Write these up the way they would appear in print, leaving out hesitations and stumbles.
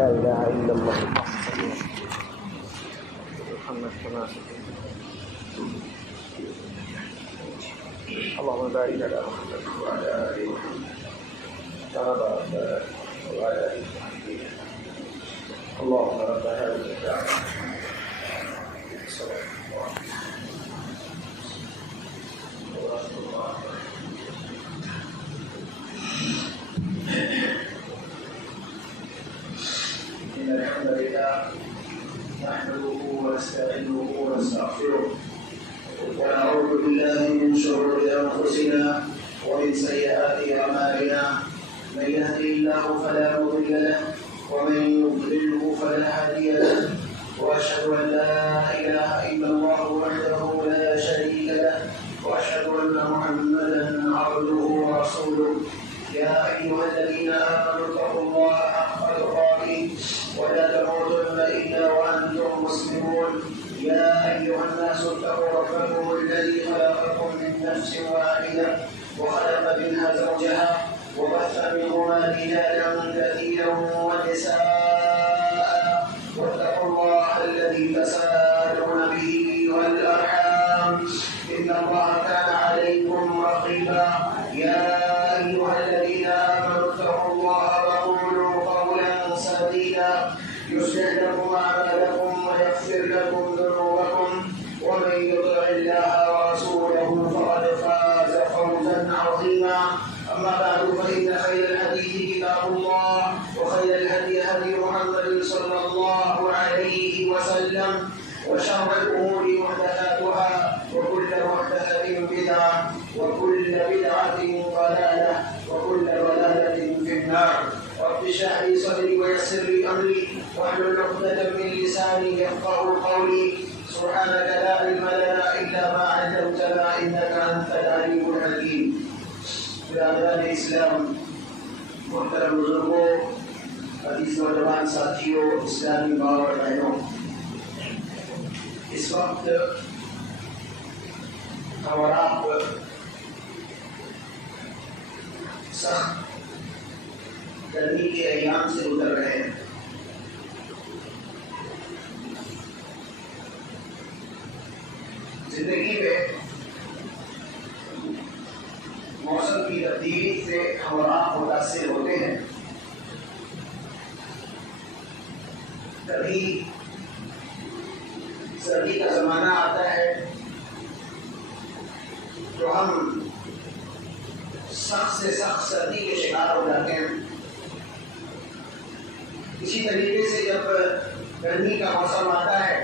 لا إله إلا الله محمد كما اللهم بارك على محمد وعلى آل محمد كما باركت وعلى آل محمد اللهم رب هذه الدعوة الصلاة إن الحمد لله نحمده ونستعينه ونستغفره ونعوذ بالله من شرور أنفسنا ومن سيئات أعمالنا من يهده الله فلا مضل له ومن يضلله فلا هادي له وأشهد أن لا إله إلا الله وحده لا شريك له وأشهد أن محمدا عبده ورسوله يا أيها الذين آمنوا اتقوا الله حق تقاته ولا تموتن إلا وأنتم مسلمون يا أيها الناس اتقوا ربكم الذي خلقكم من نفس واحدة وخلق منها زوجها وبث منهما رجالا كثيرا ونساء واتقوا الله الذي تساءلون به والأرحام إن الله كان عليكم رقيبا يا أيها الذين آمنوا اتقوا الله وقولوا قولا سديدا يصلح لكم أعمالكم ويغفر لكم ذنوبكم ومن يطع الله ورسوله فقد فاز فوزا عظيما أما بعد فإن خير الحديث كتاب الله وخير الهدي هدي محمد صلى الله عليه وسلم وشر الأمور محدثاتها وكل محدثة بدعة وكل بدعة ضلالة وكل ضلالة في النار رب اشرح لي صدري ويسر لي أمري واحلل عقدة من لساني يفقهوا قولي سبحانك لا علم لنا إلا ما علمتنا إنك أنت العليم الحكيم. برادران اسلام، محترم بزرگوں، عزیز نوجوان ساتھیوں، اسلامی ماں اور بہنوں، اس وقت ہم اور آپ سخت گرمی کے ایام سے گزر رہے ہیں. زندگی میں موسم کی تبدیلی سے ہم اور آپ متاثر ہوتے ہیں. کبھی سردی کا زمانہ آتا ہے تو ہم سخت سے سخت سردی کے شکار ہو جاتے ہیں. اسی طریقے سے جب گرمی کا موسم آتا ہے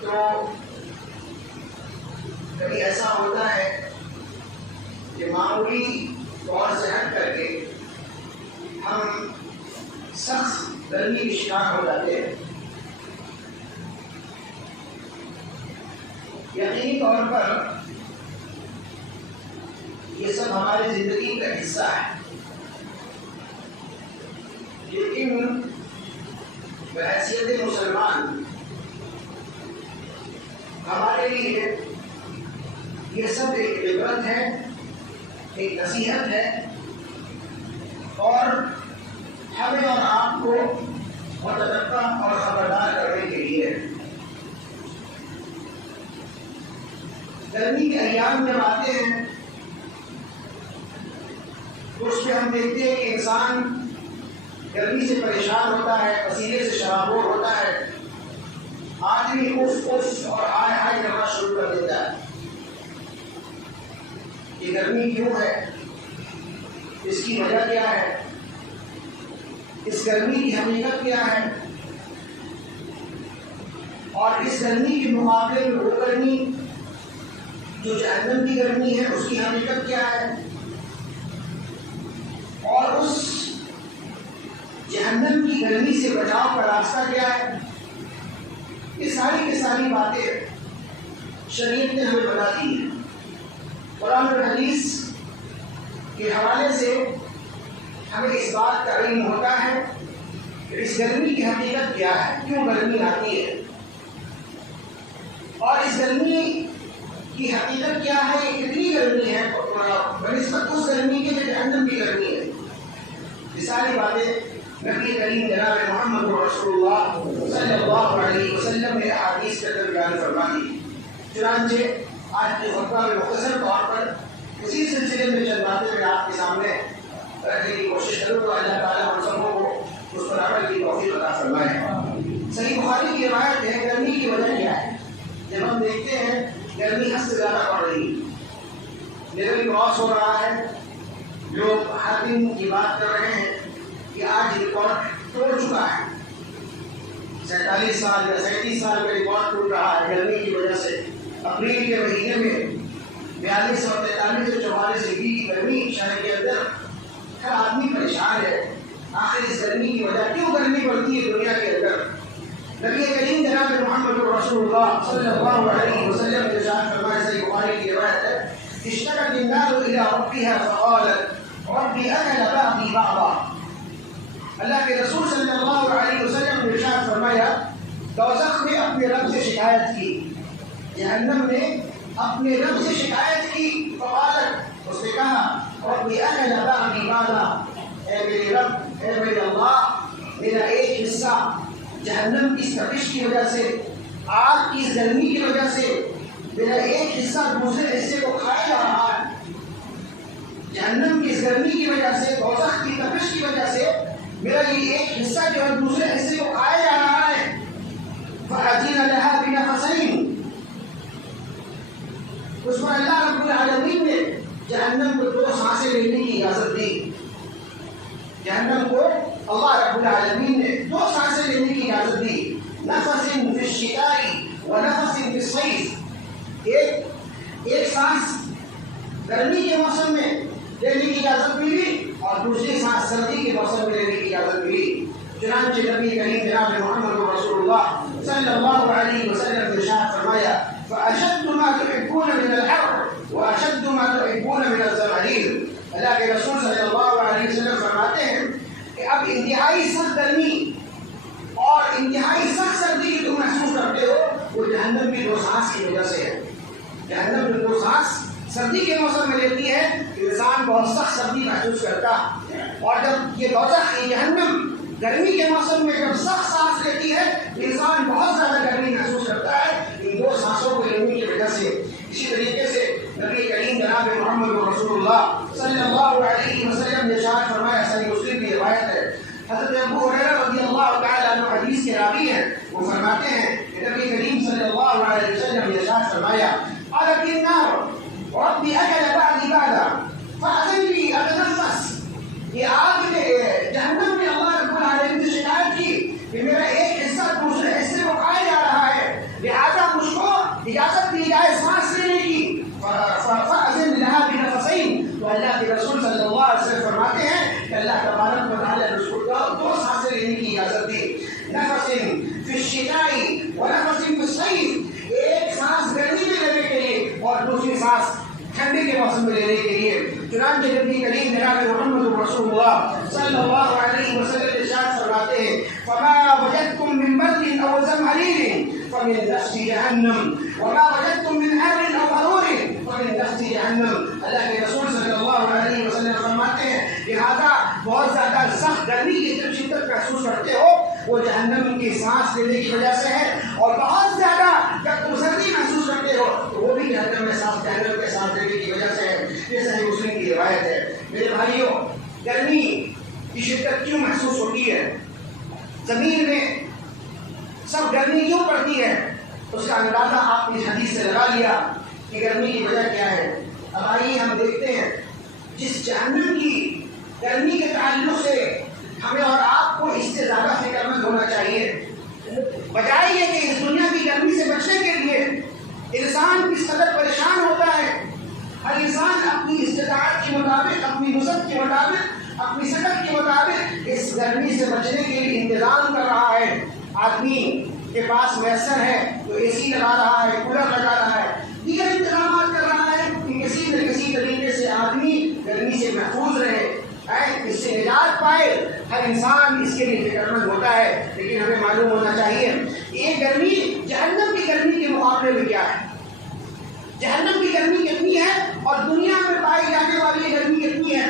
تو کبھی ایسا ہوتا ہے کہ معمولی طور سے ہٹ کر کے ہم سخت گرمی کے شکار ہو جاتے ہیں. یقینی طور پر یہ سب ہماری زندگی کا حصہ ہے، لیکن بحیثیت مسلمان ہمارے لیے یہ سب ایک عبرت ہے، ایک نصیحت ہے، اور ہمیں اور آپ کو متنبہ اور خبردار کرنے کے لیے. گرمی کے ایام جب آتے ہیں تو اس میں ہم دیکھتے ہیں کہ انسان گرمی سے پریشان ہوتا ہے، پسینے سے شرابور ہوتا ہے، آدمی اف اور ہائے ہائے کرنا شروع کر دیتا ہے. یہ گرمی کیوں ہے؟ اس کی وجہ کیا ہے؟ اس گرمی کی حقیقت کیا ہے؟ اور اس گرمی کے مقابلے میں وہ گرمی جو جہنم کی گرمی ہے اس کی حقیقت کیا ہے؟ اور اس جہنم کی گرمی سے بچاؤ کا راستہ کیا ہے؟ یہ ساری کی ساری باتیں شریعت نے ہمیں بتا دی ہیں. قرآن اور حدیث کے حوالے سے ہمیں اس بات کا علم ہوتا ہے کہ اس گرمی کی حقیقت کیا ہے، کیوں گرمی آتی ہے، اور اس گرمی کی حقیقت کیا ہے. کتنی گرمی ہے بنسبت اس گرمی کے جو جہنم کی گرمی ہے. یہ ساری باتیں نبی کریم جناب محمد رسول اللہ صلی اللہ علیہ وسلم نے احادیث کے اندر بیان فرما دی. چنانچہ آج کے خطبہ میں مختصر طور پر اسی سلسلے میں چند باتیں میں آپ کے سامنے رکھنے کی کوشش کروں تو اللہ تعالیٰ ہم سبوں کو اس پر عمل کی توفیق عطا فرمائے. صحیح بخاری کی روایت ہے گرمی کی وجہ کیا ہے؟ جب ہم دیکھتے ہیں گرمی حد سے زیادہ پڑ رہی ہے، لیول کراس ہو رہا ہے، لوگ ہر دن کی بات کر رہے ہیں کہ آج ریکارڈ توڑ چکا ہے، 47 سال یا 37 سال میں ریکارڈ ٹوٹ رہا ہے گرمی کی وجہ سے. اپریل کے مہینے میں 42 اور 43 اور 44 ڈگری کی گرمی شہر کے اندر، ہر آدمی پریشان ہے. آخر اس گرمی کی وجہ کیوں گرمی پڑتی ہے دنیا کے اندر؟ نبی کریم جناب محمد رسول اللہ صلی اللہ علیہ وسلم نے ارشاد فرمایا، صحیح بخاری کی روایت ہے، اشتكت النار الى ربها فقالت رب اكل بعضي بعضا. اللہ کے رسول صلی اللہ علیہ وسلم نے ارشاد فرمایا، دوزخ نے اپنے رب سے شکایت کی، جہنم نے اپنے رب سے شکایت کی. فقالت، اس نے کہا، رب اكل بعضي بعضا، اے میرے رب، اے میرے اللہ، میرا ایک حصہ جہنم کی تپش کی وجہ سے، آگ کی گرمی کی وجہ سے، میرا ایک حصہ دوسرے حصے کو کھائے جا رہا ہے. جہنم کی گرمی کی وجہ سے، دوزخ کی تپش کی وجہ سے میرا یہ ایک حصہ جو ہے دوسرے حصے کو کھائے جا رہا ہے. فَأَذِنَ لَهَا بِنَفَسَيْنِ، اس پر اللہ رب العالمین نے جہنم کو 2 سانسیں لینے کی اجازت دی. جہنم کو اللہ رب العالمین نے 2 سانسیں لینے کی اجازت دی. نفس فی الشتاء ونفس فی الصیف، ایک سانس گرمی کے موسم میں لینے کی اجازت ملی اور دوسری سانس سردی کے موسم میں لینے کی اجازت ملی. چنانچہ نبی کریم جناب محمد رسول اللہ صلی اللہ علیہ وسلم نے ارشاد فرمایا، فَأَشَدُّ مَا تُحِبُّونَ مِنَ الْحَرِّ وَأَشَدُّ مَا تُحِبُّونَ مِنَ الزَّمْهَرِيرِ. اللہ کے رسول صلی اللہ علیہ وسلم فرماتے ہیں کہ اب انتہائی سخت گرمی اور انتہائی سخت سردی کی تم محسوس کرتے ہو، وہ جہنم کی 2 سانس کی وجہ سے ہے. جہنم کی 2 سانس سردی کے موسم میں لیتی ہے، انسان بہت سخت سردی محسوس کرتا، اور جب یہ دوزخ یہ جہنم گرمی کے موسم میں جب سخت سانس لیتی ہے، انسان بہت زیادہ گرمی محسوس کرتا ہے ان 2 سانسوں کو لینے کی وجہ سے. اسی طریقے سے نبی کریم جناب محمد رسول اللہ صلی اللہ علیہ وسلم نے ارشاد فرمایا، صحیح مسلم کی روایت ہے، حضرت ابو ہریرہ رضی اللہ تعالیٰ عنہ حدیث کے راوی ہیں، وہ فرماتے ہیں کہ نبی کریم صلی اللہ علیہ وسلم نے ارشاد فرمایا، قالت النار رب اكل بعضي بعضا فأذن لي أتنفس. یہ آگ نے جہنم نے اللہ رب العالمین سے شکایت کی کہ میرا ایک حصہ دوسرے حصے کو کھایا جا رہا ہے، لہٰذا مجھ کو اجازت دی جائے سانس لینے کی. فأذن لها بنفسين. تو اللہ کے رسول صلی اللہ علیہ وسلم فرماتے ہیں کہ اللہ تبارک و تعالیٰ نے اس کو 2 سانسیں لینے کی اجازت دی. نفس فی الشتاء ونفس فی الصیف، ایک سانس گرمی میں لینے کے لیے اور دوسری سانس ٹھنڈی کے موسم میں لینے کے لیے. چنانچہ نبی کریم جناب محمد رسول اللہ صلی اللہ علیہ وسلم ارشاد فرماتے ہیں، فما وجدتم من برد او زمهرير فمن نفس جہنم وما وجدتم من حر او حرور فمن نفس جہنم. اللہ کے رسول صلی اللہ علیہ وسلم فرماتے ہیں، لہذا بہت زیادہ سخت گرمی کی جب شدت محسوس کرتے ہو وہ جہنم کی سانس لینے کی وجہ سے ہے، اور بہت زیادہ جب تم سردی محسوس کرتے ہو تو وہ بھی جہنم میں جہنم کے سانس لینے کی وجہ سے ہے. یہ صحیح مسلم کی روایت ہے. میرے بھائیوں، گرمی کی شدت کیوں محسوس ہوتی ہے؟ زمین میں سب گرمی کیوں پڑتی ہے؟ اس کا اندازہ آپ نے اس حدیث سے لگا لیا کہ گرمی کی وجہ کیا ہے. اب آئیے ہم دیکھتے ہیں جس جہنم کی گرمی کے تعلق سے ہمیں اور آپ کو اس سے زیادہ فکر مند ہونا چاہیے. بجائے یہ کہ اس دنیا کی گرمی سے بچنے کے لیے انسان کس قدر پریشان ہوتا ہے. ہر انسان اپنی استطاعت کے مطابق، اپنی وسعت کے مطابق، اپنی سطح کے مطابق اس گرمی سے بچنے کے لیے انتظام کر رہا ہے. آدمی کے پاس میسر ہے تو اے سی لگا رہا ہے، کولر لگا رہا ہے، دیگر انتظامات کر رہا ہے کہ کسی نہ کسی طریقے سے آدمی گرمی سے محفوظ رہے، اس سے نجات پائے. ہر انسان اس کے لیے فکر مند ہوتا ہے، لیکن ہمیں معلوم ہونا چاہیے یہ گرمی جہنم کی گرمی کے مقابلے میں کیا ہے. جہنم کی گرمی کتنی ہے اور دنیا میں پائی جانے والی گرمی کتنی ہے،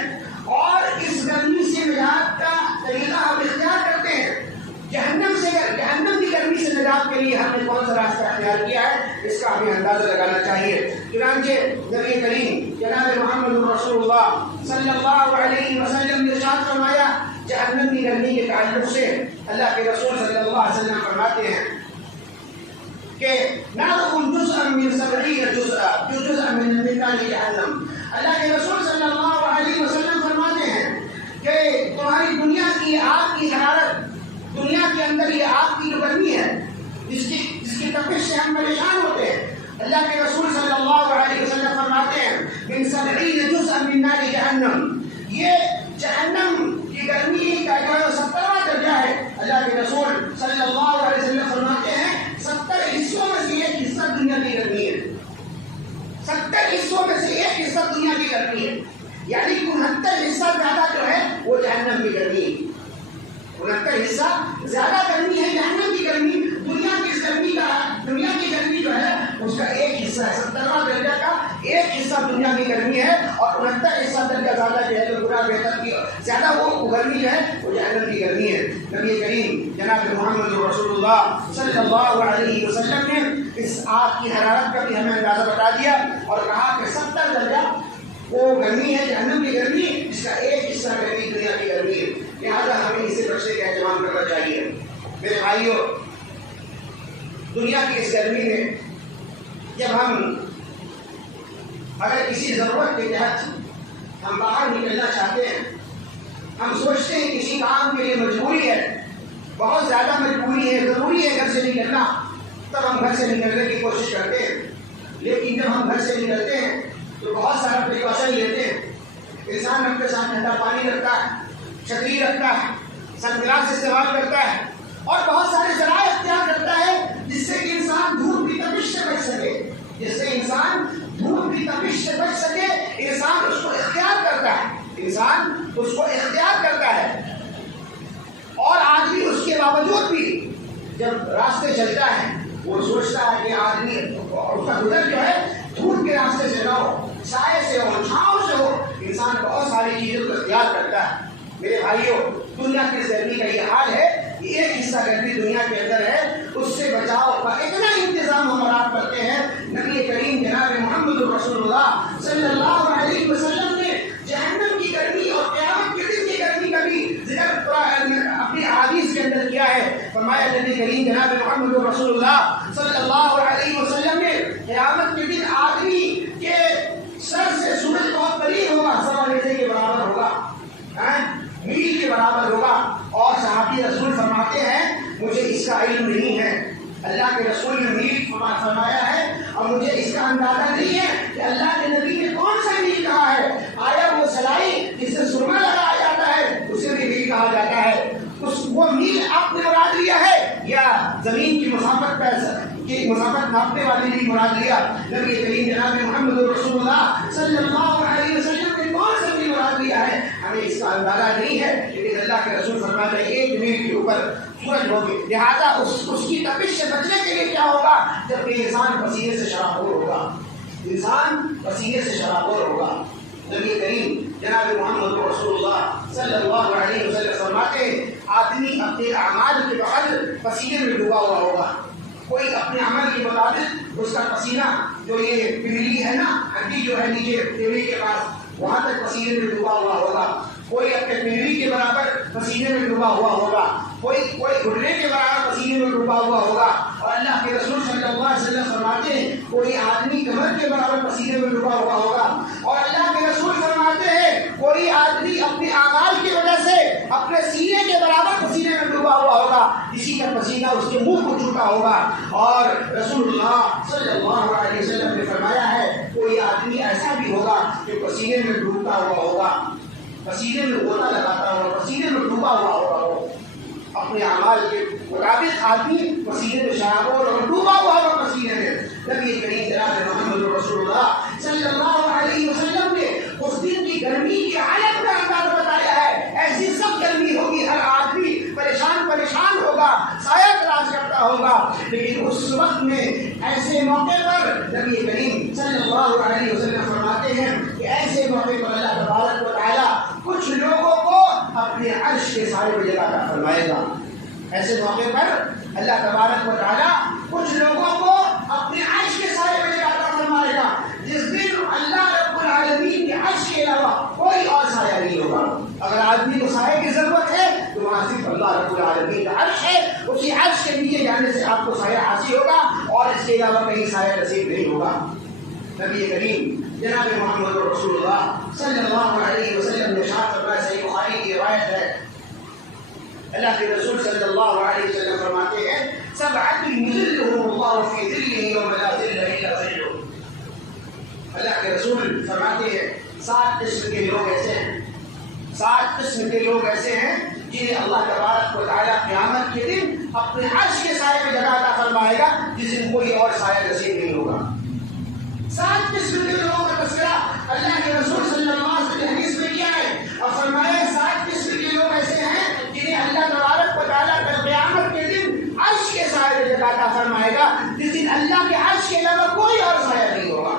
اور اس گرمی سے نجات کا طریقہ ہم اختیار اندازہ لگانا چاہیے۔ چنانچہ نبی کریم جناب محمد رسول اللہ صلی اللہ علیہ وسلم نے ارشاد فرمایا جہنم کی گرمی کے تعلق سے اللہ کے رسول صلی اللہ علیہ وسلم فرماتے ہیں کہ نار جزءا من 70 جزءا من نار جہنم۔ اللہ کے رسول صلی اللہ علیہ وسلم فرماتے ہیں کہ تمہاری دنیا کی آگ کی حرارت، دنیا کے اندر یہ آگ کی جو گرمی ہے جس کی تپش سے ہم پریشان ہوتے ہیں، اللہ کے رسول صلی اللہ علیہ وسلم فرماتے ہیں من 70 جزءا من نار جہنم، یہ جہنم کی گرمی کا جو 70واں درجہ ہے۔ اللہ کے رسول صلی اللہ علیہ وسلم فرماتے ہیں 70 حصوں میں سے ایک حصہ دنیا کی گرمی ہے، 70 حصوں میں سے ایک حصہ دنیا کی گرمی ہے، یعنی 69 حصہ زیادہ جو ہے وہ جہنم کی گرمی ہے۔ 69 حصہ زیادہ گرمی ہے جہنم کی گرمی، دنیا کی گرمی جو ہے اس کا ایک حصہ ہے، 70واں درجہ کا ایک حصہ دنیا کی گرمی ہے، اور 69 حصہ درجہ زیادہ جو ہے جو برا بہتر کی زیادہ وہ گرمی جو ہے وہ جہنم کی گرمی ہے۔ نبی کریم جناب محمد رسول اللہ صلی اللہ علیہ وسلم نے اس آگ کی حرارت کا بھی ہمیں اندازہ بتا دیا اور کہا کہ 70 درجہ وہ گرمی ہے جہنم کی گرمی، جس کا ایک حصہ گرمی دنیا کی گرمی ہے، لہٰذا ہمیں اسے بچنے کا اہتمام کرنا چاہیے۔ میرے بھائیوں، دنیا کی اس گرمی میں جب ہم اگر کسی ضرورت کے تحت ہم باہر نکلنا چاہتے ہیں، ہم سوچتے ہیں کسی کام کے لیے مجبوری ہے، بہت زیادہ مجبوری ہے، ضروری ہے گھر سے نکلنا، تب ہم گھر سے نکلنے کی کوشش کرتے ہیں، لیکن جب ہم گھر سے نکلتے ہیں تو بہت سارا پریکاشن لیتے ہیں۔ انسان اپنے ساتھ ٹھنڈا پانی رکھتا ہے، چھتری رکھتا ہے، سن گلاس استعمال کرتا ہے، اور بہت سارے ذرائع اختیار کرتا ہے جس سے کہ انسان دھوپ کی تپش سے بچ سکے، انسان اس کو اختیار کرتا ہے، اور آدمی اس کے باوجود بھی جب راستے چلتا ہے وہ سوچتا ہے کہ آدمی اس کا گزر جو ہے دھوپ کے راستے سے نہ ہو، سائے سے ہو، چھاؤں سے ہو، انسان بہت ساری چیزوں کو اختیار کرتا ہے۔ میرے بھائیوں، دنیا کی گرمی کا یہ حال ہے کہ ایک حصہ گرمی دنیا کے اندر ہے، اس سے بچاؤ کا اتنا انتظام ہم آپ کرتے ہیں۔ نبی کریم جناب محمد رسول اللہ صلی اللہ علیہ وسلم نے جہنم کی گرمی اور قیامت کے دن کی گرمی کا بھی ذکر اپنی حدیث کے اندر کیا ہے۔ فرمایا نبی کریم جناب محمد رسول اللہ صلی اللہ علیہ وسلم نے قیامت کے دن آدمی کے سر سے سورج بہت قریب ہوگا، 1.25 میل کے برابر ہوگا، میل کے برابر ہوگا، اور صحابی رسول فرماتے ہیں مجھے اس کا علم نہیں ہے، اللہ کے رسول نے میل فرمایا ہے اور مجھے اس کا اندازہ نہیں ہے کہ اللہ کے نبی نے کون سا میل کہا ہے، آیا وہ سلائی جس سے سرما لگایا جاتا ہے اسے بھی میل کہا جاتا ہے، وہ میل آپ نے مراد لیا ہے یا زمین کی مسافت ناپنے والے نے مراد لیا؟ نبی کریم جناب محمد رسول اللہ صلی اللہ علیہ وسلم نے کون سا میل مراد لیا ہے ہمیں اس کا اندازہ نہیں ہے، لیکن اللہ کے رسول فرماتے ہیں 1 میل کے اوپر سورج ہوگی، لہٰذا اس کی تپش سے بچنے کے لیے کیا ہوگا؟ جب کہ انسان پسینے سے شرابور ہوگا، نبی کریم جناب محمد رسول اللہ صلی اللہ علیہ وسلم فرماتے ہیں آدمی اپنے اعمال کے بغیر پسینے میں ڈوبا ہوا ہوگا، کوئی اپنے عمل کے مطابق اس کا پسینہ جو یہ پنڈلی ہے نا، ہڈی جو ہے نیچے پنڈلی کے پاس وہاں تک پسینے میں ڈوبا ہوا ہوگا، کوئی اپنے پنڈلی کے برابر پسینے میں ڈوبا ہوا ہوگا، کوئی گھٹنے کے برابر پسینے میں ڈوبا ہوا ہوگا، اور اللہ کے رسول صلی اللہ علیہ وسلم فرماتے ہیں کوئی آدمی کمر کے برابر پسینے میں ڈوبا ہوا ہوگا، اور اللہ کے رسول فرماتے ہیں کوئی آدمی اپنے اعمال کی وجہ سے اپنے سینے کے برابر پسینے میں ڈوبا ہوا ہوگا، کسی کا پسینہ اس کے منہ کو چھوٹا ہوگا، اور رسول اللہ صلی اللہ علیہ وسلم نے فرمایا ہے کوئی آدمی ایسا بھی ہوگا کہ پسینے میں ڈوبتا ہوا ہوگا، پسینے میں غوطہ لگاتا ہوا، پسینے میں ڈوبا ہوا ہوگا، وہ اپنے اعمال کے مطابق آدمی پسینے میں شرابور اور ڈوبا ہوا ہوگا پسینے میں۔ نبی کریم جناب محمد رسول اللہ صلی اللہ علیہ وسلم نے اس دن کی گرمی کی حالت کا اندازہ بتایا ہے، ایسی سب گرمی ہوگی، ہر آدمی پریشان ہوگا، سایہ تلاش کرتا ہوگا، لیکن اس وقت میں ایسے موقع پر نبی کریم صلی اللہ علیہ وسلم فرماتے ہیں کہ ایسے موقع پر اللہ تبارک و تعالیٰ کچھ لوگوں کو اپنے عرش کے سائے میں جگہ عطا فرمائے گا، ایسے موقع پر اللہ تبارک و تعالیٰ کچھ لوگوں کو اپنے عرش کے سائے میں علاوہ کوئی اور سایہ نہیں ہوگا. اگر آدمی کو سایہ کی ضرورت ہے تو وہاں صرف اللہ رب العالمین کا عرش ہے. اسی عرش کے نیچے جانے سے آپ کو سایہ حاصل ہوگا اور اس کے علاوہ کہیں سایہ نصیب نہیں ہوگا. نبی کریم جناب محمد رسول اللہ صلی اللہ علیہ وسلم نے ارشاد فرمایا، صحیح بخاری کی روایت ہے، اللہ کے رسول صلی اللہ علیہ وسلم فرماتے ہیں سبعۃ یظلهم اللہ فی ظلہ یوم لا ظل الا ظلہ. اللہ کے رسول فرماتے ہیں 7 قسم کے لوگ ایسے ہیں، 7 قسم کے لوگ ایسے ہیں جنہیں اللہ تبارک و تعالیٰ قیامت کے دن اپنے عرش کے سائے میں جگہ عطا فرمائے گا جس دن کوئی اور سایہ نصیب نہیں ہوگا. 7 قسم کے لوگوں کا تذکرہ اللہ کے رسول صلی اللہ علیہ وسلم نے حدیث میں کیا ہے اور فرمایا 7 قسم کے لوگ ایسے ہیں جنہیں اللہ تبارک و تعالیٰ قیامت کے دن عرش کے سائے میں جگہ عطا فرمائے گا جس دن اللہ کے عرش کے علاوہ کوئی اور سایہ نہیں ہوگا.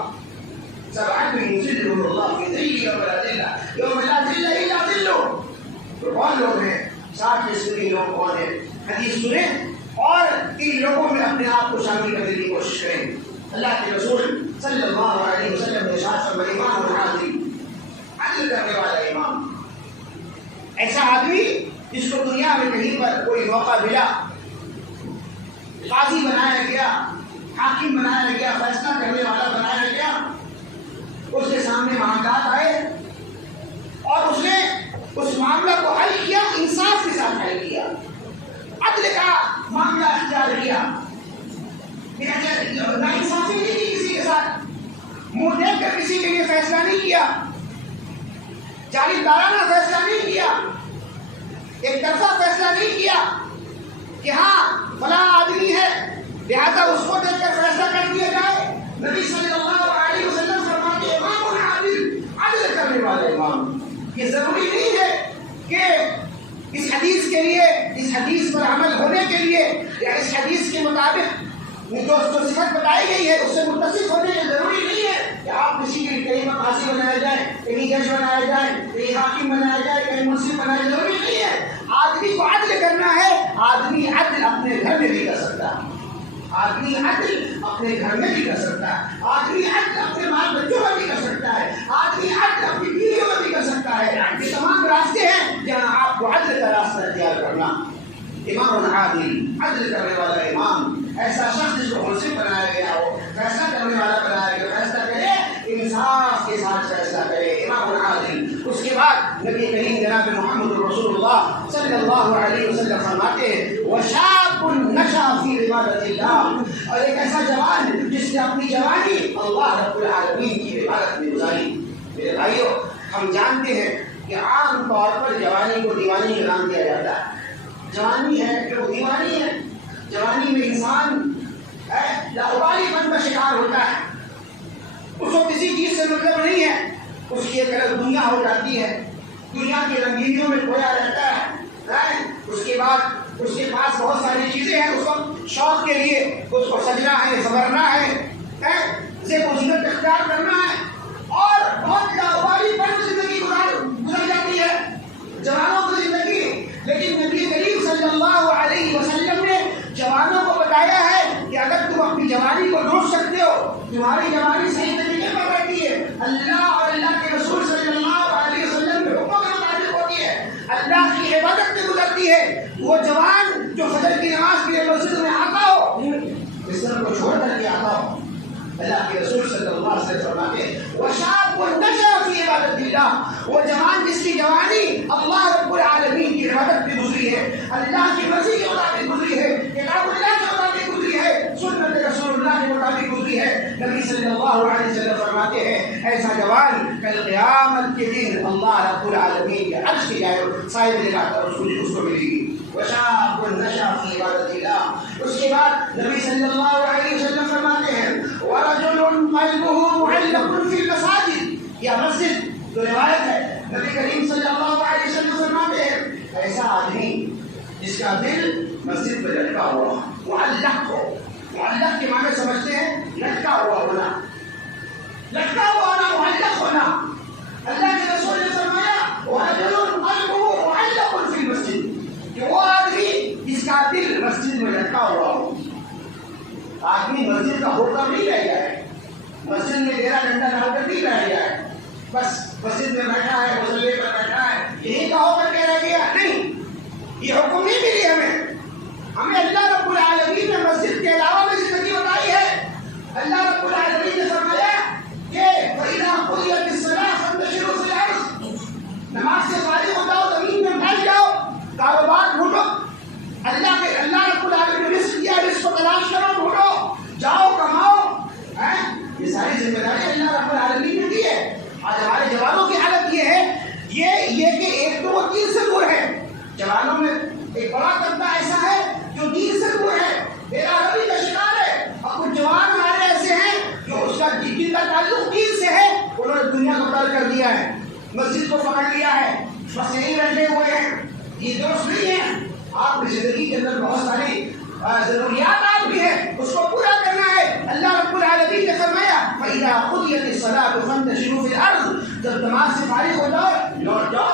سبعۃ یظلهم اللہ فی ظلہ یوم لا ظل یوم لا ظل الا ظلہ. تو کون لوگ ہیں 7 قسم کے لوگ کون ہیں؟ حدیث سنیں اور ان لوگوں میں اپنے آپ کو شامل کرنے کی کوشش کریں. اللہ کے رسول صلی اللہ علیہ وسلم نے ارشاد فرمایا امام العادل، عدل کرنے والا امام، ایسا آدمی جس کو دنیا میں کہیں پر کوئی موقع ملا، قاضی بنایا گیا، حاکم بنایا گیا، فیصلہ کرنے والا بنایا گیا، اس کے سامنے معاملات آئے اور اس نے اس معاملہ کو حل کیا، انصاف کے ساتھ حل کیا، عدل کا معاملہ اختیار کیا، ناانصافی نہیں کی کسی کے ساتھ، منہ دیکھ کر کسی کے لیے فیصلہ نہیں کیا، جانبدارانہ فیصلہ نہیں کیا، ایک طرفہ فیصلہ نہیں کیا کہ ہاں فلاں آدمی ہے لہذا اس کو دیکھ کر فیصلہ کر دیا جائے. نبی صلی اللہ علیہ وسلم فرماتے امام العادل، عدل کرنے والا امام. یہ ضروری نہیں ہے کہ اس حدیث کے لیے، اس حدیث پر عمل ہونے کے لیے یا اس حدیث کے مطابق جو صفت بتائی گئی ہے اس سے متصف ہونے کے ضروری نہیں ہے کہ آپ کسی کے لیے کہیں قاضی بنایا جائے، کہیں جج بنایا جائے، کہیں حاکم بنایا جائے، کہیں منصف بنایا جائے، ضروری نہیں ہے. آدمی کو عدل کرنا ہے، آدمی عدل اپنے گھر میں بھی کر سکتا ہے، آدمی عدل اپنے گھر میں بھی کر سکتا ہے، آدمی عدل اپنے مال بچوں میں بھی کر سکتا ہے، آدمی عدل اپنی بیویوں میں بھی کر سکتا ہے. یہ تمام راستے ہیں جہاں آپ کو عدل کا راستہ اختیار کرنا. امام العادل، عدل کرنے والا امام، ایسا شخص جس کو منصف بنایا گیا ہو، فیصلہ کرنے والا بنایا گیا، فیصلہ کرے انصاف کے ساتھ فیصلہ کرے، امام العادل. اس کے بعد نبی کریم جناب محمد رسول اللہ صلی اللہ علیہ وسلم فرماتے ہیں وشاب نشا فی عبادت اللہ، اور ایک ایسا جوان جس نے اپنی جوانی اللہ رب العالمین کی عبادت میں گزاری. میرے بھائیو، ہم جانتے ہیں کہ عام طور پر جوانی کو دیوانی کا نام دیا جاتا ہے. جوانی ہے کہ وہ دیوانی ہے. جوانی میں انسان لاابالی پن کا شکار ہوتا ہے، اس کو کسی چیز سے مطلب نہیں ہے، اس کی ایک الگ دنیا ہو جاتی ہے، دنیا کی رنگینیوں میں کھویا رہتا ہے. اس کے بعد اس کے پاس بہت ساری چیزیں ہیں، اس کو شوق کے لیے اس کو سجنا ہے، سنورنا ہے، زیب و زینت اختیار کرنا ہے اور بہت لاابالی پن زندگی گزر جاتی ہے جوانوں کی زندگی. لیکن نبی کریم صلی اللہ علیہ وسلم نے جوانوں کو بتایا ہے کہ اگر تم اپنی جوانی کو روک سکتے ہو، تمہاری جوانی صحیح طریقے پر رہتی ہے، اللہ اور اللہ کے رسول صلی اللہ علیہ وسلم کے حکموں کے مطابق ہوتی ہے، اللہ کی عبادت میں گزرتی ہے، وہ جوان جو فجر کی نماز کے لیے مسجد میں آتا ہو، بستر کو چھوڑ کر کے آتا ہو، اللہ کے رسول صلی اللہ علیہ وسلم فرماتے ہیں وشاب نشا فی عبادت اللہ، وہ جوان جس کی جوانی اللہ رب العالمین کی عبادت میں گزری ہے، اللہ کی مرضی کے مطابق گزری ہے، کتاب اللہ کے مطابق گزری ہے، سنت رسول اللہ کے مطابق گزری ہے. نبی صلی اللہ علیہ وسلم فرماتے ہیں ایسا جوان کل قیامت کے دن اللہ رب العالمین کے عرش کی سائے میں لگا کر اس کو ملے گی. وشاب نشا فی عبادت اللہ. اس کے بعد نبی صلی اللہ علیہ وسلم فرماتے ہیں ورجل قلبه معلق فی المساجد، یا مسجد جو روایت ہے نبی کریم صلی اللہ علیہ وسلم فرماتے ہیں ایسا آدمی جس کا دل مسجد میں لٹکا ہوا، معلق ہو. معلق کے معنی سمجھتے ہیں لٹکا ہوا ہونا، لٹکا ہوا ہونا، معلق ہونا. اللہ کے رسول نے فرمایا ورجل قلبه معلق فی المسجد، کہ وہ آدمی جس کا دل مسجد میں لٹکا ہوا ہو. آدمی مسجد کا حکم نہیں رہ گیا ہے، مسجد میں ڈیرا ڈنڈا ڈال کر نہیں رہ گیا ہے، بس مسجد میں بیٹھا ہے، مصلی پر بیٹھا ہے، یہی کا ہو کر کے رہ گیا؟ نہیں، یہ حکم نہیں ملی ہمیں اللہ رب العالمین نے مسجد کے علاوہ بھی زندگی بتائی ہے۔ اللہ رب العالمین نے فرمایا کہ فَإِذَا قُضِيَتِ الصَّلَاةُ فَانتَشِرُوا فِي الْأَرْضِ، نماز سے فارغ ہو جاؤ، زمین میں پھیل جاؤ، کاروبار ڈھونڈو، اللہ رب العالمین نے رزق دیا، رزق کو تلاش کرو، ڈھونڈو، جاؤ، کماؤ۔ یہ ساری ذمہ داری اللہ رب العالمین نے دی ہے۔ آج ہمارے جوانوں کی حالت یہ ہے، یہ کہ ایک تو وہ دین سے دور ہے۔ جوانوں میں ایک بڑا طبقہ ایسا ہے جو دین سے دور ہے، میرا روی کا شکار ہے، اور کچھ جوان ہمارے ایسے ہیں جو اس کا جن کا تعلق دین سے ہے، انہوں نے دنیا کو ترک کر دیا ہے، مسجد کو پکڑ لیا ہے، بس یہیں بیٹھے ہوئے ہیں۔ یہ درست نہیں ہے۔ آپ کی زندگی کے اندر بہت ساری ضروریات بھی ہیں، اس کو پورا کرنا ہے۔ اللہ رب العالمین نے فرمایا فَإِذَا قُضِيَتِ الصَّلَاةُ فَانتَشِرُوا فِي الْأَرْضِ، جب نماز سے فارغ ہو جاؤ، لوٹ جاؤ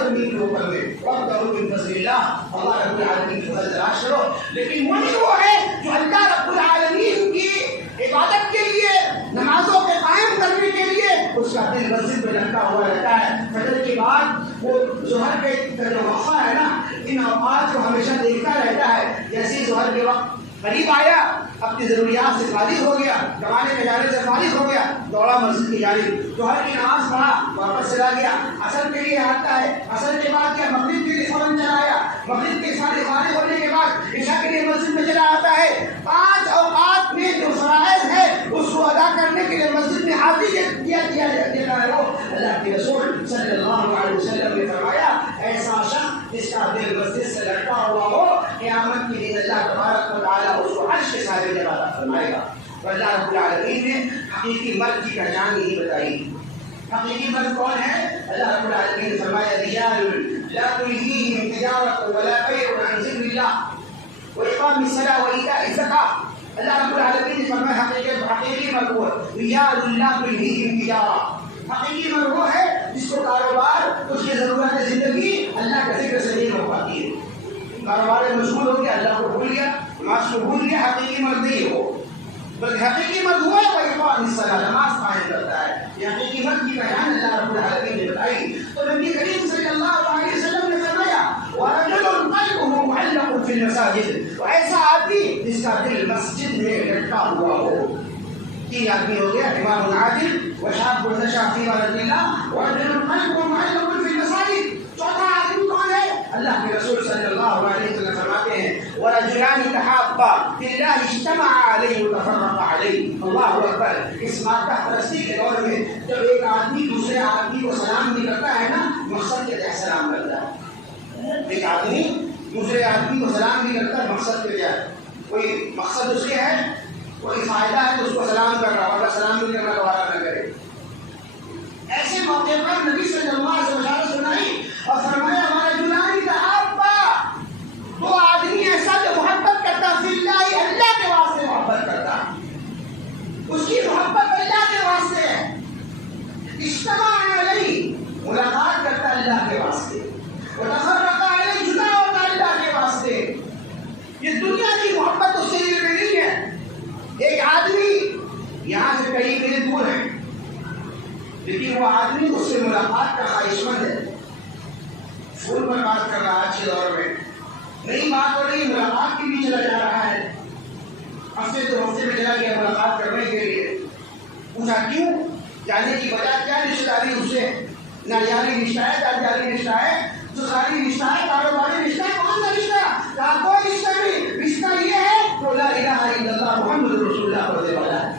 زمین کے اوپر میں، وَابْتَغُوا مِن فَضْلِ اللَّهِ، اللہ رب العالمین کی فضل تلاش کرو۔ لیکن وہی وہ ہے جو اللہ رب العالمین کی عبادت کے لیے، نمازوں کے قائم کرنے کے لیے اس کا دل مسجد میں لگتا ہوا رہتا ہے۔ فجر کے بعد وہ ظہر کے جو وقفہ ہے نا، ان اوقات کو ہمیشہ دیکھتا رہتا ہے۔ جیسے ظہر کے وقت قریب آیا، اپنی ضروریات سے فارغ ہو گیا، کمانے کے جانے سے فارغ ہو گیا، دوڑا مسجد کی جانب، ظہر کی نماز پڑھا، واپس چلا گیا، عصر کے لیے آتا ہے، عصر کے بعد کیا مغرب کے لیے فوراً چلا آیا، مغرب کے سارے فارغ ہونے کے بعد عشاء کے لیے مسجد میں چلا آتا ہے۔ 5 اوقات میں جو فرائض ہے اس کو ادا کرنے کے لیے مسجد میں حاضری دیا ہے۔ وہ اللہ کے رسول صلی اللہ علیہ وسلم نے فرمایا ایسا شخص جس کا دل مسجد سے لگتا ہوا ہو، قیامت کے دن اللہ تبارک و تعالیٰ اس کو عرش کے سائے میں عطا فرمائے گا۔ اور اللہ رب العالمین نے حقیقی مرد کی پہچان یہی بتائی۔ حقیقی مرد کون ہے؟ اللہ رب العالمین نے فرمایا رجال لا تلهيهم تجارة ولا بيع عن ذكر الله وإقام الصلاة وإيتاء الزكاة۔ اللہ رب العالمین نے فرمایا حقیقی مرد وہ رجال لا تلهيهم تجارة، حقیقی مرد وہ ہے جس کو کاروبار، اس کی ضرورت زندگی اللہ کے ذکر سے نہیں ہو پاتی ہے۔ کاروبار میں مشغول ہو گیا، اللہ کو بھول گیا، نماز کو بھول گیا، حقیقی مرد نہیں ہو۔ بلکہ حقیقی مرد ہوا ہے وہ اقام الصلاۃ، نماز قائم کرتا ہے۔ یہ حقیقی مرد کی پہچان اللہ رب العالمین نے بتائی۔ تو نبی کریم صلی اللہ علیہ وسلم نے فرمایا وَرَجُلٌ قَلْبُهُ مُعَلَّقٌ فِي الْمَسَاجِدِ، ایسا آدمی جس کا دل مسجد میں لٹکا ہوا ہو۔ 3 آدمی ہو گیا، امام عادل وشاب نشأ فی بلد اللہ ورجل قلبه معلق فی المساجد۔ چوتھا آدمی کون ہے؟ اللہ کے رسول صلی اللہ علیہ وسلم فرماتے ہیں ورجلان تحابا فی اللہ اجتمعا علیہ وتفرقا علیہ۔ اللہ اکبر۔ اس مادہ پرستی کے دور میں جب ایک آدمی دوسرے آدمی کو سلام نہیں کرتا ہے نا، مقصد کے تحت سلام کرتا ہے۔ ایک آدمی دوسرے آدمی کو سلام نہیں کرتا، مقصد کے تحت کوئی مقصد اس کے ہے، کوئی فائدہ ہے تو اس کو سلام کر رہا ہوگا، سلام نہیں کرنا دوبارہ نہ کرے۔ ایسے موقع پر نبی صلی اللہ علیہ وسلم نے سنائی اور فرمایا ورجلان تحابا، 2 آدمی ایسا جو محبت کرتا فی اللہ، اللہ کے واسطے محبت کرتا، اس کی محبت اللہ کے واسطے ہے، اجتماع علیہ، ملاقات کرتا اللہ کے واسطے، وتفرقا علیہ، جدا ہوتا اللہ کے واسطے۔ یہ دنیا کی محبت اس سے دل میں نہیں ہے۔ ایک آدمی یہاں سے کئی میل دور ہے، لیکن وہ آدمی اس سے ملاقات کا خواہش مند ہے، فون پر بات کر رہا ہے، اچھے دور میں نئی بات ہو رہی، ملاقات کے بھی چلا جا رہا ہے، ہفتے 2 ہفتے میں چلا گیا ملاقات کرنے کے لیے۔ پوچھا کیوں؟ جانے کی وجہ کیا؟ رشتہ داری اس سے ناجاری رشتہ ہے، جاری رشتہ ہے، جو ساری رشتہ ہے، کاروباری رشتہ ہے، کون سا رشتہ؟ کہا کوئی رشتہ نہیں، رشتہ یہ ہے تو لا الہ الا اللہ محمد رسول اللہ پڑھنے والا ہے،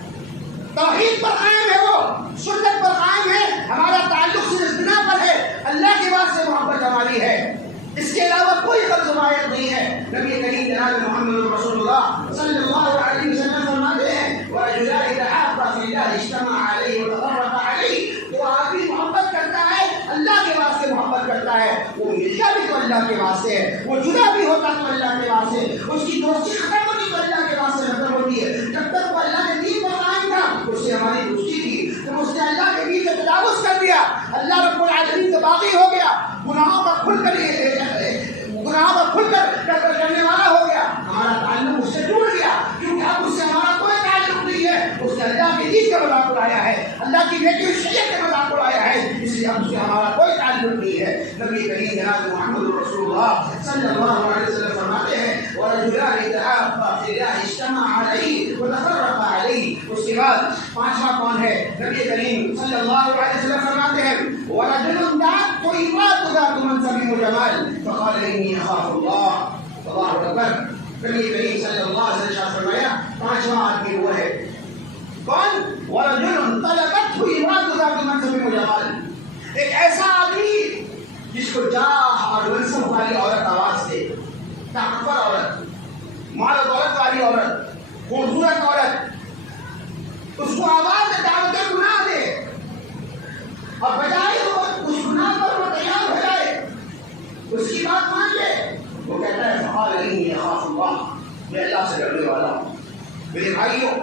توحید پر قائم ہے، وہ سنت پر قائم ہے، ہمارا تعلق صرف بنا پر ہے، اللہ کے واسطے محبت ہماری ہے، اس کے علاوہ کوئی قرض روایت نہیں ہے۔ نبی کریم جناب محمد رسول اللہ صلی اللہ علیہ وسلم فرماتے ہیں وَرَجُلَانِ تَحَابَّا فِي اللَّهِ اجْتَمَعَا عَلَيْهِ وَتَفَرَّقَا عَلَيْهِ۔ جو آدمی محبت کرتا ہے، اللہ کے واسطے محبت کرتا ہے، وہ ملتا بھی تو اللہ کے واسطے ہے، وہ جدا بھی ہوتا تو اللہ کے واسطے، اس کی دوستی ختم ہوتی تو اللہ کے واسطے ختم ہوتی ہے۔ جب تک وہ اللہ کے دین پر قائم تھا اس سے ہماری دوستی تھی، جب اس نے اللہ کے دین سے تجاوز کر دیا، اللہ رب العالمین سے باغی ہو گیا، گناہوں کا کھل کر کرنے والا ہو گیا، ہمارا تعلق اس سے ٹوٹ گیا، کیونکہ اب اس سے ہمارا کوئی تعلق نہیں ہے، اس نے اللہ کے دین کا مذاق اڑایا ہے، اللہ کی نیکی شریعت کا مذاق اڑایا ہے، اس نہیں ہے. نبی کریم جناب محمد رسول اللہ صلی اللہ علیہ وسلم فرماتے ہیں وَرَجُلَانِ تَعَافَّا فِي اللَّهِ اجْتَمَعَ عَلَيْهِ وَتَفَرَّقَ عَلَيْهِ. اس کے بعد پانچواں کون ہے؟ نبی کریم صلی اللہ علیہ وسلم فرماتے ہیں وَرَجُلٌ دَعَتْهُ امْرَأَةٌ ذَاتُ مَنْصَبٍ وَجَمَالٍ فَقَالَ إِنِّي أَخَافُ اللَّهَ. اللہ اکبر. نبی کریم صلی اللہ علیہ وسلم فرمایا پانچواں آدمی وہ ہے کون؟ وَرَجُلٌ طَلَبَتْهُ امْرَأَةٌ ذَاتُ مَنْصَبٍ وَجَمَالٍ. ایک ایسا آدمی جس کو جاہ اور منصب والی عورت آواز دے، طاقتور عورت، مال و دولت والی عورت، خوبصورت عورت، اس کو آواز دعوت گناہ دے اور بجائے وہ اس گناہ پر وہ تیار ہو جائے، اس کی بات مان لے. وہ کہتا ہے فقال انی اخاف اللہ، میں اللہ سے ڈرنے والا ہوں. میرے بھائیوں،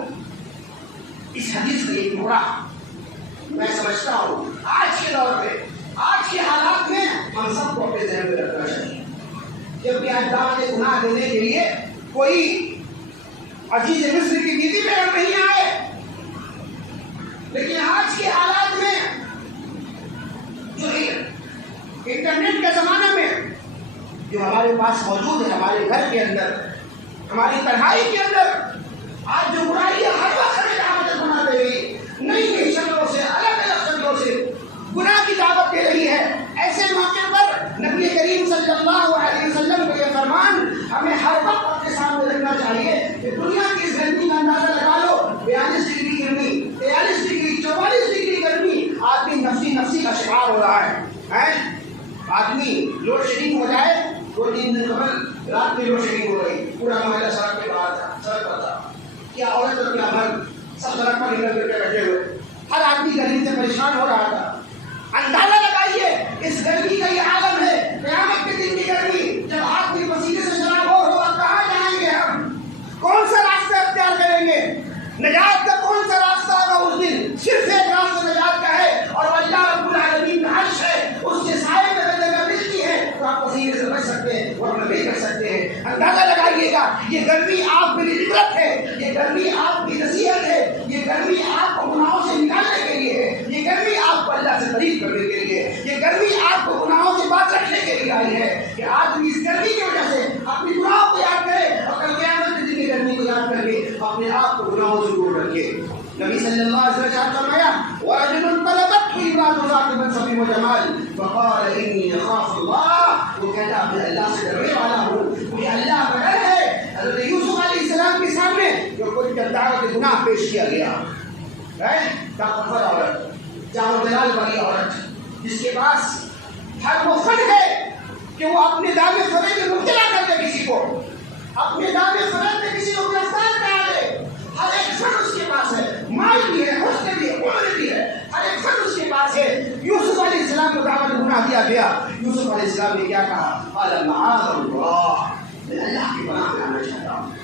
اس حدیث کا ایک ٹکڑا میں سمجھتا ہوں آج کے دور پہ، آج کے حالات میں ہم سب کو اپنے ذہن میں رکھنا چاہیے. جبکہ آج دعوت گناہ دینے کے لیے کوئی عزیز مصر کی بیوی بیگم نہیں آئے، لیکن آج کے حالات میں جو انٹرنیٹ کے زمانے میں جو ہمارے پاس موجود ہے، ہمارے گھر کے اندر، ہماری تنہائی کے اندر، آج جو برائیاں ہر وقت ہمیں دعوت گناہ دے رہی، نئی نئی شکلوں سے، الگ الگ شکلوں سے گناہ کی دعوت دے رہی ہے، ایسے موقع پر نبی کریم صلی اللہ علیہ وسلم کا یہ فرمان ہمیں ہر وقت اپنے سامنے رکھنا چاہیے کہ دنیا کی اس گرمی کا اندازہ لگا لو، 42 ڈگری گرمی، 43 ڈگری، 44 ڈگری گرمی، آدمی نفسی کا شکار ہو رہا ہے. آدمی لوڈ شیڈنگ ہو جائے، 2-3 دن قبل رات میں لوڈ شیڈنگ ہو گئی، پورا محلہ سڑک پہ باہر تھا، سڑک پر تھا، کیا عورت اور کیا مرد سب سڑک پر نکل کر کے بیٹھے ہوئے، ہر آدمی گرمی سے پریشان ہو رہا تھا. اندازہ لگائیے اس گرمی کا یہ عالم ہے، قیامت کے دن کی گرمی، جب آدمی پسینے سے شرابور ہوگا، کہاں جائیں گے ہم؟ کون سا راستہ اختیار کریں گے؟ نجات کا کون سا راستہ ہوگا اس دن؟ صرف ایک راستہ نجات کا ہے، اور اللہ رب العالمین کا عرش ہے، اس کے سائے میں اگر جگہ ملتی ہے تو آپ پسینے سے بچ سکتے ہیں، ورنہ نہیں کر سکتے ہیں. اندازہ لگائیے گا، یہ گرمی آپ کے لیے عبرت ہے، یہ گرمی آپ کی نصیحت ہے، یہ گرمی آپ کو گناہوں سے نکالنے کے لیے ہے، یہ گرمی آپ کو اللہ سے قریب کرنے کے لیے، یہ گرمی آپ کو گناہوں سے بات رکھنے کے لیے آئی ہے کہ آدمی اس گرمی کی وجہ سے اپنی گناہوں کو یاد کرے اور کل قیامت کے دن کی گرمی کو یاد کر کے اپنے آپ کو گناہوں سے دور رکھے. نبی صلی اللہ علیہ وسلم نے فرمایا وَرَجُلٌ طَلَبَتْهُ امْرَأَةٌ ذَاتُ مَنْصَبٍ وَجَمَالٍ فَقَالَ إِنِّي أَخَافُ اللَّهَ. وہ کہتا میں اللہ سے ڈرنے والا ہوں، مجھے اللہ کا ڈر ہے. حضرت یوسف علیہ السلام کے سامنے جو کوئی دعوت گناہ پیش کیا گیا ہے، طاقتور عورت، جان و جلال والی عورت، جس کے پاس ہر وہ فن ہے کہ وہ اپنے دعوے فریب میں مبتلا کر دے کسی کو، اپنے دعوے فریب میں کسی کو گرفتار کرا دے. ہر ایک فن اس کے پاس ہے، مال بھی ہے، حسن بھی ہے، عمر بھی ہے، ہر ایک فن اس کے پاس ہے. یوسف علیہ السلام کو دعوت گناہ دیا گیا. یوسف علیہ السلام نے کیا کہا؟ قال معاذ اللہ، میں اللہ کی پناہ میں آنا چاہتا ہوں.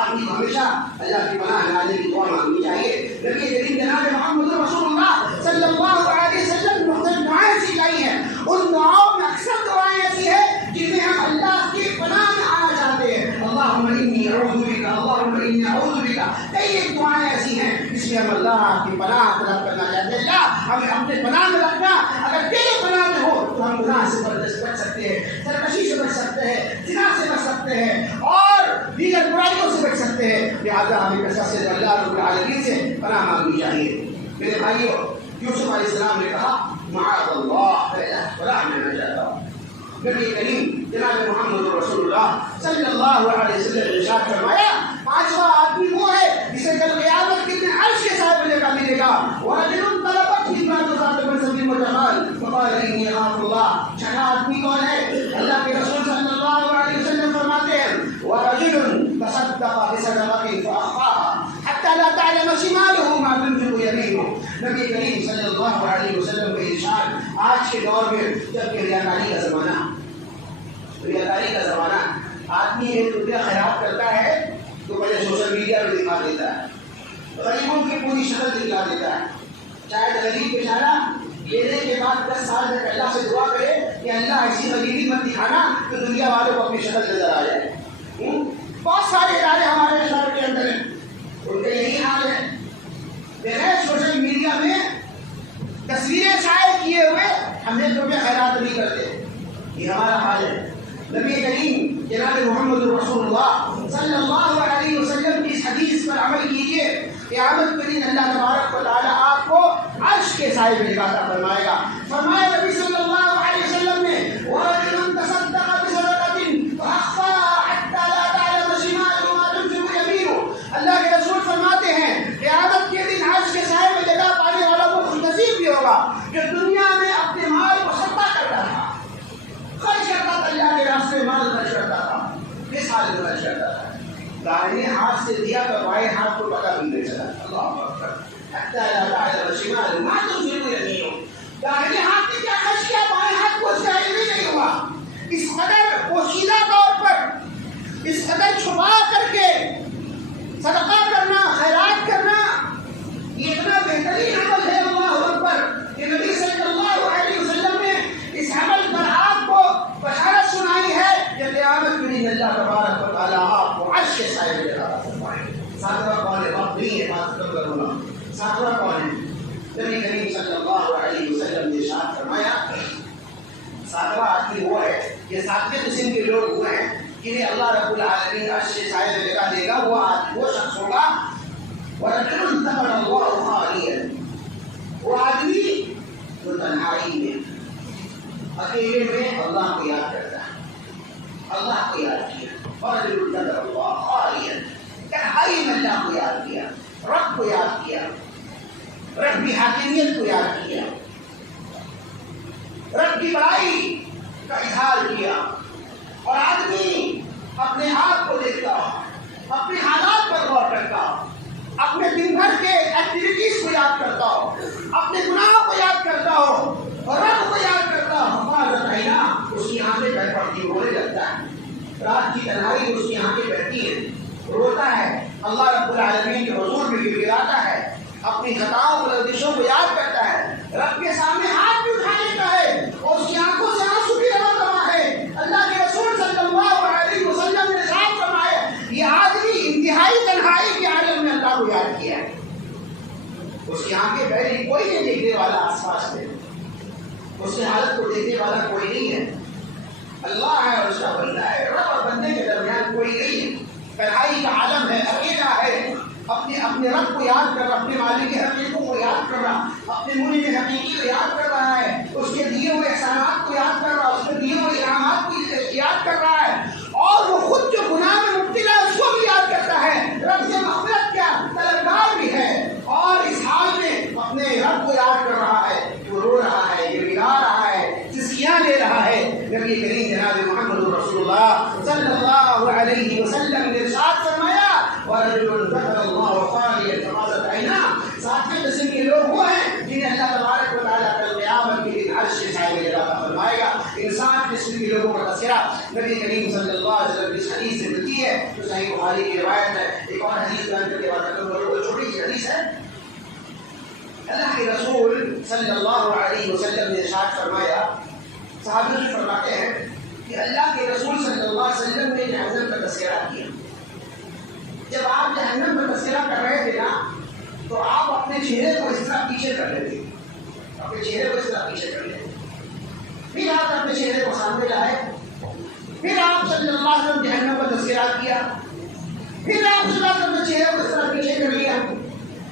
آدمی ہمیشہ اللہ کی پناہ میں آنے کی دعا مانگنی چاہیے. نبی کریم جناب محمد رسول اللہ صلی اللہ علیہ وسلم نے مختلف دعائیں سکھائی ہیں. ان دعاؤں میں اکثر دعائیں ایسی ہیں جن میں ہم اللہ کی پناہ میں آنا چاہتے ہیں. اللہم انی اعوذ بک، اللہم انی اعوذ بک. کئی ایک دعائیں ایسی ہیں جس میں ہم اللہ کی پناہ طلب کرنا چاہتے ہیں. اللہ ہمیں اپنے پناہ میں رکھنا، اگر تیرے پناہ میں ہو تو ہم گناہ سے بچ سکتے ہیں، سرکشی سے بچ سکتے ہیں، زنا سے بچ سکتے ہیں اور دیگر برائیوں سے بچ سکتے ہیں. لہٰذا ہمیں کثرت سے اللہ رب العالمین سے پناہ مانگنی چاہیے. میرے بھائیوں، یوسف علیہ السلام نے کہا معاذ اللہ، پناہ میں آنا چاہتا ہوں. نبی کریم جناب محمد رسول اللہ صلی اللہ علیہ وسلم نے ارشاد فرمایا پانچواں آدمی وہ ہے جسے کل قیامت کے دن عرش کے سائے میں جگہ ملے گا. وَرَجُلٌ طَلَبَتْهُ امْرَأَةٌ ذَاتُ مَنْصَبٍ وَجَمَالٍ فَقَالَ إِنِّي أَخَافُ اللَّهَ. چھٹا آدمی کون ہے؟ اللہ کے رسول صلی اللہ علیہ وسلم فرماتے ہیں وَرَجُلٌ تَصَدَّقَ بِصَدَقَةٍ فَأَخْفَاهَا حَتَّى لَا تَعْلَمَ شِمَالُهُ مَا تُنْفِقُ يَمِينُهُ. نبی کریم صلی اللہ علیہ وسلم کا ارشاد آج کے دور میں جب کہ ریاکاری کا زمانہ، ریاکاری کا زمانہ، آدمی ایک روپیہ خراب کرتا ہے تو پہلے سوشل میڈیا پہ دکھا دیتا ہے، غریبوں کی پوری شکل دکھا دیتا ہے. شاید غریب بیچارہ لینے کے بعد 10 سال تک اللہ سے دعا کرے کہ اللہ ایسی غریبی مت دکھانا تو دنیا والوں کو اپنی شکل نظر آ جائے. بہت سارے ادارے ہمارے شہر کے اندر ہیں، ان کے یہی حال ہے. دیکھیں سوشل میڈیا میں تصویریں شائع کیے ہوئے ہم 1 روپیہ خیرات نہیں کرتے. یہ ہمارا حال ہے. نبی کریم جناب محمد رسول اللہ صلی اللہ علیہ وسلم کی اس حدیث پر عمل کیجیے. قیامت کے دن اللہ تبارک و تعالیٰ آپ کو عرش کے سائے میں جگہ عطا فرمائے گا. فرمایا نبی صلی اللہ علیہ وسلم نے وَرَجُلٌ تَصَدَّقَ بِصَدَقَةٍ فَأَخْفَاهَا حَتَّى لَا تَعْلَمَ شِمَالُهُ مَا تُنْفِقُ يَمِينُهُ. اللہ کے رسول فرماتے ہیں قیامت کے دن عرش کے سائے میں جگہ پانے والا وہ خوش نصیب بھی ہوگا جو دنیا میں اپنے مال کو صدقہ کرتا تھا, خرچ کرتا تھا, اللہ کے راستے میں مال خرچ کرتا تھا. کس حال میں خرچ کرتا تھا؟ دائیں ہاتھ سے دیا تو بائیں ہاتھ کو پتہ بھی نہیں چلا. اللہ اکبر. حتی لا تعلم شمالہ ما تنفق یمینہ. دائیں ہاتھ نے کیا خرچ کیا, بائیں ہاتھ کو اس کا علم ہی نہیں ہوا. اس قدر پوشیدہ طور پر, اس قدر چھپا کر کے صدقہ کرنا, خیرات کرنا, یہ اتنا بہترین عمل ہے. اللہ اکبر. کہ نبی صلی اللہ علیہ وسلم نے اس عمل پر آپ کو بشارت سنائی ہے کہ قیامت کے دن اللہ تبارک و تعالیٰ آپ کو عرش کے سائے میں جگہ عطا فرمائے گا. ساتواں کون ہے؟ وقت نہیں ہے بات ختم کروں گا. ساتواں کون ہے؟ نبی کریم صلی اللہ علیہ وسلم نے ارشاد فرمایا ساتواں آدمی وہ ہے, یہ 7ویں قسم کے لوگ وہ ہیں جنہیں اللہ رب العالمین عرش کے سائے میں جگہ دے گا. وہ شخص ہوگا وَرَجُلٌ ذَكَرَ اللَّهَ خَالِيًا. وہ آدمی جو تنہائی میں, اکیلے میں اللہ کو یاد کرتا ہے, اللہ کو یاد کیا. وَرَجُلٌ ذَكَرَ اللَّهَ خَالِيًا. تنہائی میں اللہ کو یاد کیا, رب کو یاد کیا, رب کی حاکمیت کو یاد کیا, رب کی بڑائی کا اظہار کیا. اور آدمی اپنے آپ کو دیکھتا ہو, اپنے حالات پر غور کرتا ہو, اپنے دن بھر کے ایکٹیویٹیز کو یاد کرتا ہو, اپنے گناہوں کو یاد کرتا ہو اور رب کو یاد کرتا ہو. اس کی آنکھیں بیٹھ پڑتی رونے لگتا ہے. رات کی تنہائی اس کی آنکھیں بیٹھتی ہیں, روتا ہے, اللہ رب العالمین کے حضور میں گر گراتا ہے, اپنی خطاؤں اور لغزشوں کو یاد کرتا ہے, رب کے سامنے ہاتھ بھی اٹھا لیتا ہے اور اس کی آنکھوں سے آنسو بھی رواں ہے. اللہ کے رسول صلی اللہ علیہ وسلم نے ارشاد فرمایا یہ آدمی انتہائی تنہائی کے عالم میں اللہ کو یاد کیا ہے. اس کی آنکھیں بہری, کوئی نہیں دیکھنے والا آس پاس میں, اس کی حالت کو دیکھنے والا کوئی نہیں ہے. اللہ ہے اور اس کا بندہ ہے, رب اور بندے کے درمیان کوئی نہیں ہے. تنہائی کا عالم ہے, اکیلا ہے, اپنے رب کو یاد کر رہا, اپنے مالک حقیقوں کو یاد کر رہا, اپنے ملک حقیقی کو یاد کر رہا ہے, اس کے دیے ہوئے احسانات کو یاد کر رہا, اس کے دیے ہوئے انعامات کو یاد کر رہا ہے, اور وہ خود جو گناہ میں مبتلا ہے اس کو بھی یاد کرتا ہے, رب سے مغفرت کا طلبگار بھی ہے, اور اس حال میں اپنے رب کو یاد کر رہا ہے. وہ رو رہا ہے, یہ گڑا رہا ہے, سسکیاں لے رہا ہے. نبی کریم جناب محمد رسول اللہ صلی اللہ علیہ وسلم نے ارشاد فرمایا وَرَجُلٌ ذَكَرَ اللَّهَ خَالِيًا فَفَاضَتْ عَيْنَاهُ. 7ویں قسم کے لوگ وہ ہیں جنہیں اللہ تبارک و تعالیٰ کل قیامت کے دن عرش کے سائے میں جگہ عطا فرمائے گا. ان 7 قسم کے لوگوں کا تذکرہ نبی کریم صلی اللہ علیہ وسلم کی اس حدیث سے ملتی ہے جو صحیح بخاری کی روایت ہے. ایک اور حدیث بیان کر کے بات کرتا ہوں, وہ چھوٹی سی حدیث ہے. اللہ کے رسول صلی اللہ علیہ وسلم نے ارشاد فرمایا, صحابہ فرماتے ہیں کہ اللہ کے رسول صلی اللہ علیہ وسلم نے جہنم کا تذکرہ کیا. جب آپ جہنم کا تذکرہ کر رہے تھے نا تو آپ اپنے چہرے کو اس طرح پیچھے کر لیتے, اپنے چہرے کو اس طرح پیچھے کر لیتے, پھر آپ اپنے چہرے کو سامنے لائے, پھر آپ صلی اللہ علیہ وسلم جہنم کا تذکرہ کیا, پھر آپ صلی اللہ علیہ وسلم چہرے کو اس طرح پیچھے کر لیا.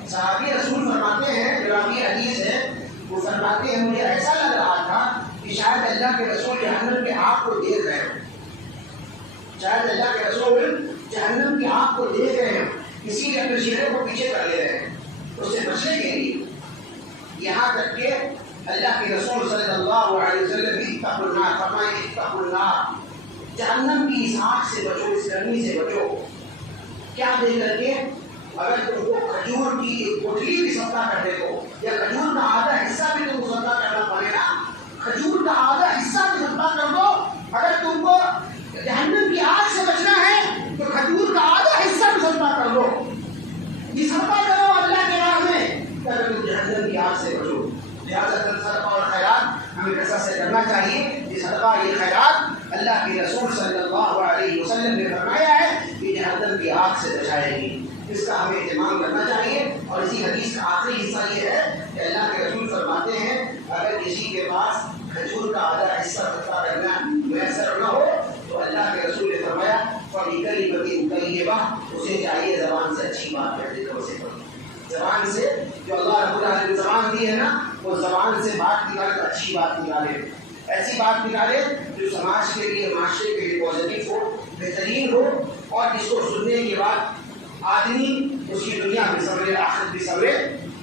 صحابی رسول فرماتے ہیں, جو راوی حدیث ہے, وہ فرماتے ہیں مجھے ایسا لگ رہا تھا کہ شاید اللہ کے رسول جہنم کے آگ کو دیکھ رہے ہیں, شاید اللہ کے رسول جہنم کی آگ کو دیکھ رہے ہیں, اسی لیے اپنے چہرے کو پیچھے کر لے رہے ہیں اس سے بچنے کے لیے. یہاں تک کہ اللہ کے رسول صلی اللہ علیہ وسلم اتقوا النار فرمائے, اتقوا النار, جہنم کی اس آگ سے بچو, اس گرمی سے بچو. کیا دیکھ کر کے اگر تم کو کھجور کی ایک کوٹلی بھی صدقہ کر دے تو, یا کھجور کا آدھا حصہ بھی تم کو صدقہ کرنا پڑے گا, کھجور کا آدھا حصہ بھی صدقہ کر دو. اگر تم کو جہنم کی آگ سے بچنا ہے تو کھجور کا آدھا حصہ بھی صدقہ کر دو. یہ صدقہ کرو اللہ کے راہ میں, اگر تم جہنم کی آگ سے بچو. لہٰذا صدقہ اور خیرات ہمیں کثرت سے کرنا چاہیے. یہ صدقہ, یہ خیرات اللہ کے رسول صلی اللہ علیہ وسلم نے فرمایا ہے کہ جہنم کی آگ سے بچائے گی. اس کا ہمیں اہتمام کرنا چاہیے. اور اسی حدیث کا آخری حصہ یہ ہے کہ اللہ کے رسول فرماتے ہیں اگر کسی کے پاس کھجور کا آدھا حصہ صدقہ کرنا میسر نہ ہو تو اللہ کے رسول نے فرمایا فَبِكَلِمَةٍ طَيِّبَةٍ اسے چاہیے زبان سے اچھی بات کر دے تو اسے زبان سے جو اللہ رب العالمین نے زبان دی ہے نا وہ زبان سے بات نکالے تو اچھی بات نکالے، ایسی بات نکالے جو سماج کے لیے معاشرے کے لیے پازیٹیو ہو، بہترین ہو، اور جس کو سننے کے بعد آدمی اس کی دنیا بھی سنورے آخرت بھی سنورے،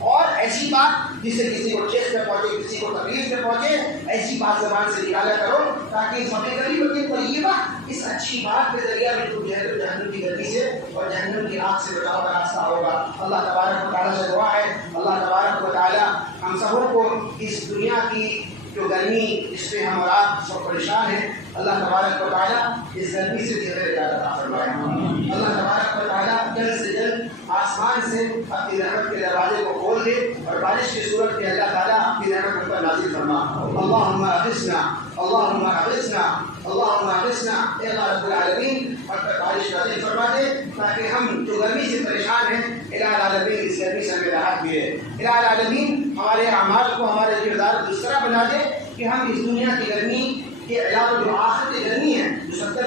اور ایسی بات جس سے کسی کو ٹھیس میں پہنچے، کسی کو تکلیف میں پہنچے، ایسی بات زبان سے نکالا کرو تاکہ فَبِكَلِمَةٍ طَيِّبَةٍ اس اچھی بات کے ذریعہ بھی تم جہنم کی گرمی سے اور جہنم کی آگ سے بچاؤ کا راستہ ہوگا۔ اللہ تبارک و تعالیٰ سے دعا ہے اللہ تبارک و تعالیٰ ہم سبوں کو اس دنیا کی جو گرمی جس پہ ہم اور آپ سب پریشان ہیں، اللہ تبارک و تعالیٰ اس گرمی سے بھی ہمیں نجات عطا فرمائے۔ اللہ تبارک و تعالیٰ جلد سے جلد آسمان سے اپنی رحمت کے دروازے کو کھول دے اور بارش کی صورت میں اللہ تعالیٰ اپنی رحمت ہم پر نازل فرما۔ اللہم اغثنا اللہم اغثنا اللہم اغثنا، اے اللہ رب العالمین ہم پر بارش نازل فرما دے تاکہ ہم جو گرمی سے پریشان ہیں الہ العالمین اس گرمی سے ہمیں راحت ملے۔ الہ العالمین ہمارے اعمال کو، ہمارے کردار کو اس طرح بنا دے کہ ہم اس دنیا کی گرمی کے علاوہ جو آخرت کی گرمی ہے جو 70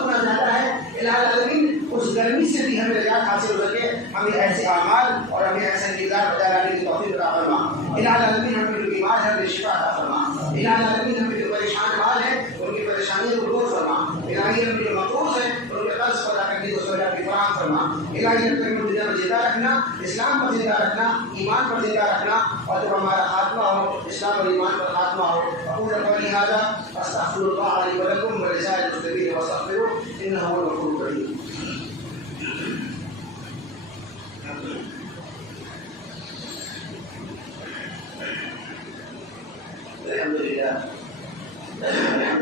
گنا زیادہ ہے، الہ العالمین اس گرمی سے بھی ہمیں نجات حاصل ہو سکے، ہمیں ایسے اعمال اور ہمیں ایسا کردار بجا لانے کی توفیق عطا فرما۔ الہ العالمین ہمیں جو بیمار ہے ہمیں شفا عطا فرما۔ الہ العالمین ہمیں جو پریشان حال ہے ان کی پریشانیوں کو دور فرما۔ الہی ہمیں جو مقروض ہے ان کے قرض کو ادا کرنے کو سوچا کی فراہم فرما۔ الہی ہمیں دنیا میں زندہ رکھنا، اسلام پر زندہ رکھنا، ایمان پر زندہ رکھنا، اور جب ہمارا خاتمہ ہو اسلام اور ایمان پر خاتمہ ہو۔ اقول قولی ھذا استغفر اللہ لی ولکم ولسائر المسلمین واستغفروہ انہ هو الغفور الرحیم۔ الحمد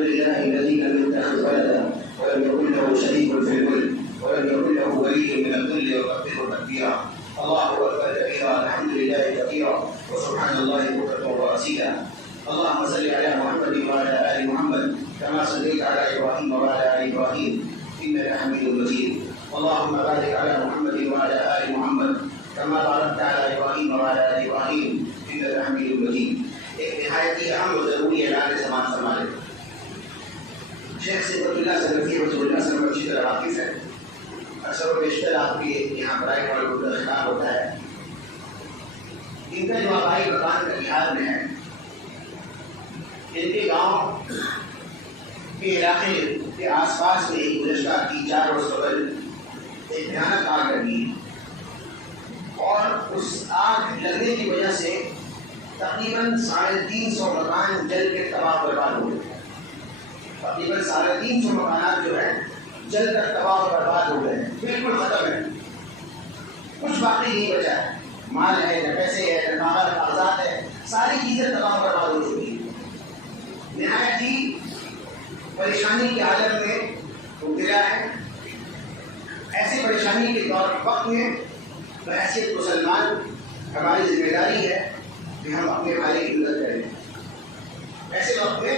لله الذي لم يتخذ ولدا ولم يكن له شريك في الملك ولم يكن له ولي من الذل وكبره تكبيرا الله اكبر كبيرا الحمد لله كثيرا وسبحان الله بكرة وأصيلا اللهم صل على محمد وعلى آل محمد كما صليت على إبراهيم وعلى آل إبراهيم إنك حميد مجيد اللهم بارك على محمد وعلى آل محمد كما باركت على إبراهيم وعلى آل إبراهيم إنك حميد مجيد۔ ایک نہایت ہی اہم و ضروری اعلان سماعت فرما لیں۔ شیخ صفت اللہ سلفی رسول اللہ صلی اللہ علیہ وسلم اچھی طرح واقف ہے، اکثر و بیشتر آپ کے یہاں برائے والوں کو خطاب ہوتا ہے۔ ان کا جو آبائی مکان کٹیہار میں ہے، ان کے گاؤں کے علاقے کے آس پاس میں گزشتہ 3-4 روز قبل ایک بھیانک آگ لگی اور اس آگ لگنے کی وجہ سے تقریباً 350 مکان جل کے تباہ برباد ہو گئے۔ تقریباً 350 مکانات جو ہیں جل کر تباہ و برباد ہو گئے، بالکل ختم ہے، کچھ باقی نہیں بچا ہے، مال ہے نہ پیسے ہے نہ کاغذات ہے، ساری چیزیں تباہ و برباد ہو چکی ہیں۔ نہایت ہی پریشانی کے عالم میں مبتلا ہے۔ ایسی پریشانی کے وقت میں بحیثیت مسلمان ہماری ذمہ داری ہے کہ ہم اپنے بھائی کی مدد کریں۔ ایسے وقت میں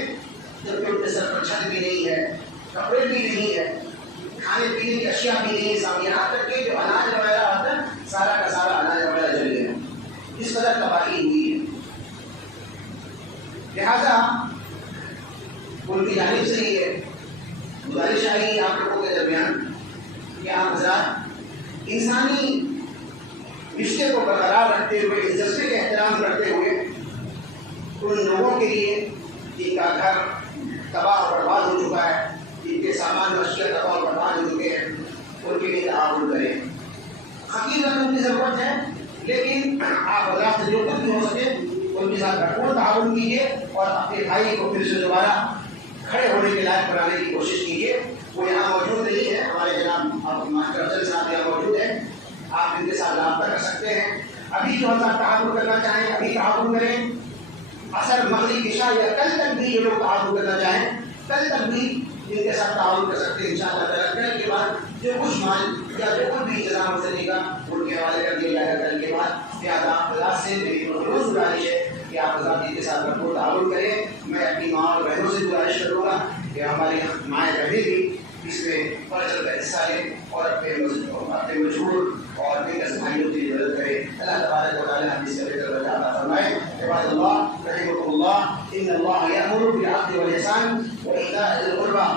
جب کہ ان کے سر پر چھت بھی نہیں ہے، کپڑے بھی نہیں ہے، کھانے پینے کی اشیاء بھی نہیں ہے، یہاں تک کہ جو اناج وغیرہ ہوتا ہے سارا کا سارا اناج وغیرہ جل گیا، اس قدر تباہی ہوئی ہے۔ لہذا ان کی جانب سے یہ گزارش آئی آپ لوگوں کے درمیان کہ آپ حضرات انسانی رشتے کو برقرار رکھتے ہوئے، اس جذبے کا احترام کرتے ہوئے ان لوگوں کے لیے جن کا گھر تباہ و برباد ہو چکا ہے، جن کے سامان اشیاء تباہ و برباد ہو چکے ہیں، ان کے لیے تعاون کریں۔ حقیقت ان کی ضرورت ہے، لیکن آپ حضرات سے جو کچھ بھی ہو سکے ان کے ساتھ بھرپور تعاون کیجیے اور اپنے بھائی کو پھر سے دوبارہ کھڑے ہونے کے لائق بنانے کی کوشش کیجیے۔ وہ یہاں موجود نہیں ہے، ہمارے جناب آپ ماسٹر افضل صاحب یہاں موجود ہیں، آپ ان کے ساتھ رابطہ کر سکتے ہیں۔ ابھی جو حضرات تعاون کرنا چاہیں ابھی تعاون کریں، اثر مغرب عشاء یا کل تک بھی یہ لوگ تعاون کرنا چاہیں کل تک بھی ان کے ساتھ تعاون کر سکتے ہیں انشاءاللہ تعالیٰ۔ کل کے بعد جو کچھ مال یا جو کچھ بھی انتظام ہو سکے گا ان کے حوالے کر دیا جائے گا کل کے بعد۔ لہٰذا حضرات سے میری روز گزارش ہے کہ آپ حضرات ان کے ساتھ بھرپور تعاون کریں۔ میں اپنی ماں اور بہنوں سے گزارش کروں گا کہ ہماری مائیں بہنیں بھی اس میں بڑھ چڑھ کر حصہ لیں اور اپنے مجبور اور بے کس بھائیوں کی مدد کریں۔ اللہ تبارک و تعالیٰ ہم اس کا بہتر عطا فرمائے۔ عباد اللہ رحمكم الله إن الله يأمر بالعدل والإحسان وإيتاء ذي القربى